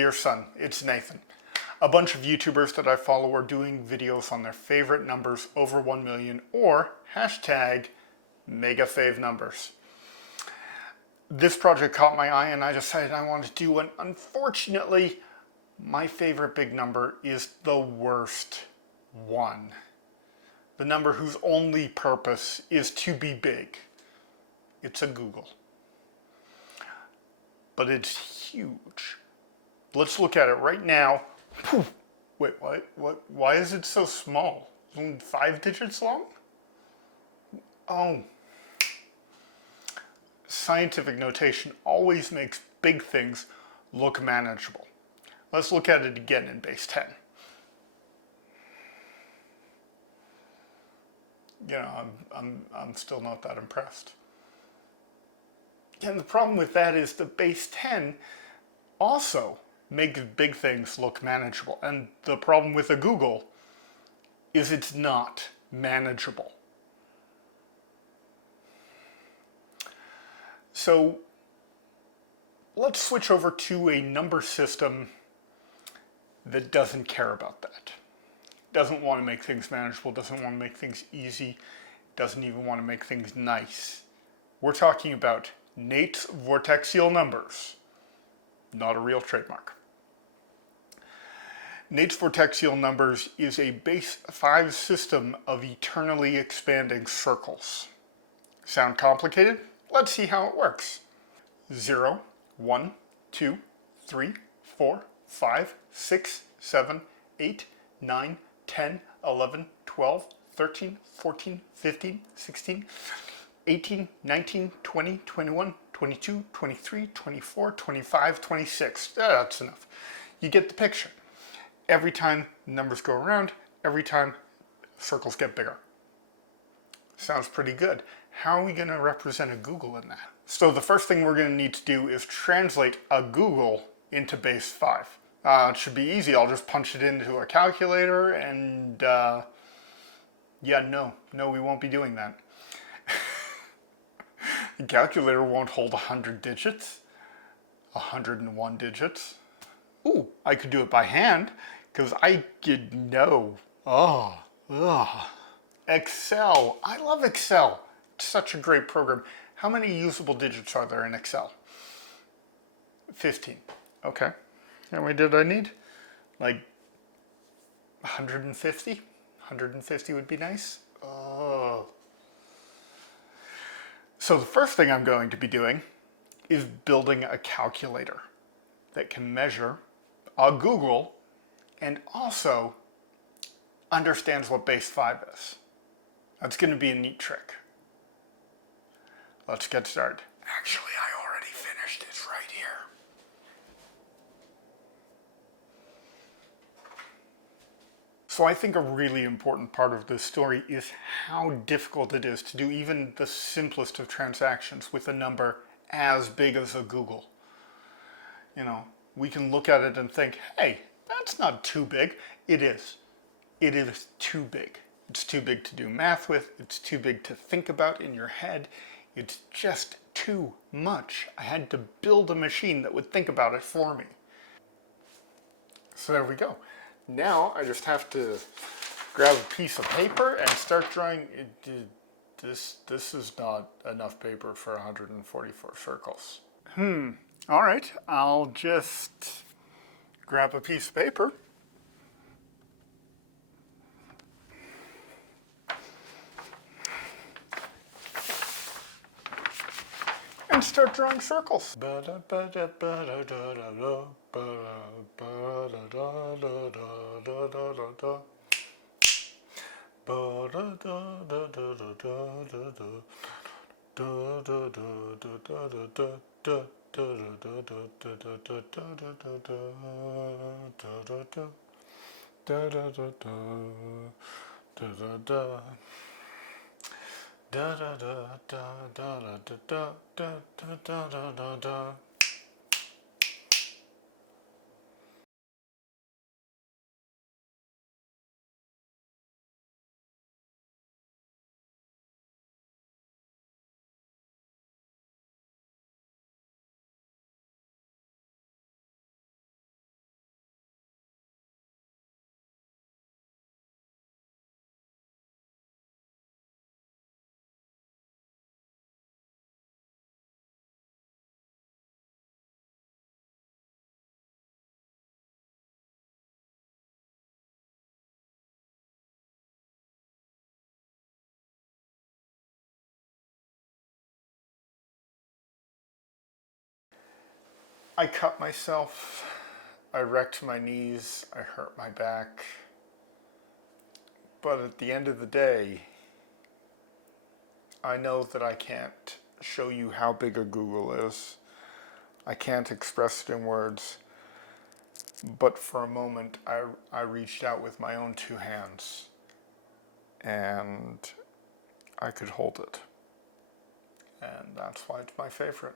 Dear son, it's Nathan. A bunch of YouTubers that I follow are doing videos on their favorite numbers over 1 million or hashtag MegaFavNumbers. This project caught my eye and I decided I wanted to do one. Unfortunately, my favorite big number is the worst one. The number whose only purpose is to be big. It's a Google. But it's huge. Let's look at it right now. Wait, what? Why is it so small? It's only 5 digits long? Oh. Scientific notation always makes big things look manageable. Let's look at it again in base 10. You know, I'm still not that impressed. And the problem with that is the base 10 also makes big things look manageable. And the problem with a Google is it's not manageable. So let's switch over to a number system that doesn't care about that. Doesn't want to make things manageable, doesn't want to make things easy, doesn't even want to make things nice. We're talking about Nate's vortexial numbers, not a real trademark. Nate's vortexial numbers is a base 5 system of eternally expanding circles. Sound complicated? Let's see how it works. 0, 1, 2, 3, 4, 5, 6, 7, 8, 9, 10, 11, 12, 13, 14, 15, 16, 18, 19, 20, 21, 22, 23, 24, 25, 26. That's enough. You get the picture. Every time numbers go around, every time circles get bigger. Sounds pretty good. How are we going to represent a Google in that? So the first thing we're going to need to do is translate a Google into base 5. It should be easy. I'll just punch it into a calculator and yeah, no, we won't be doing that. The calculator won't hold 100 digits, 101 digits. Ooh, I could do it by hand because I could know. Excel. I love Excel. It's such a great program. How many usable digits are there in Excel? 15. Okay. How many did I need? Like 150? 150 would be nice. Oh. So the first thing I'm going to be doing is building a calculator that can measure a Google and also understands what base 5 is. That's going to be a neat trick. Let's get started. Actually, I already finished it right here. So I think a really important part of this story is how difficult it is to do even the simplest of transactions with a number as big as a Google. You know, we can look at it and think, hey, that's not too big. It is. It is too big. It's too big to do math with. It's too big to think about in your head. It's just too much. I had to build a machine that would think about it for me. So there we go. Now I just have to grab a piece of paper and start drawing. This is not enough paper for 144 circles. All right, I'll just grab a piece of paper. And start drawing circles. Da da da da da da da da da da da da. I cut myself, I wrecked my knees, I hurt my back. But at the end of the day, I know that I can't show you how big a Google is. I can't express it in words. But for a moment, I reached out with my own two hands and I could hold it. And that's why it's my favorite.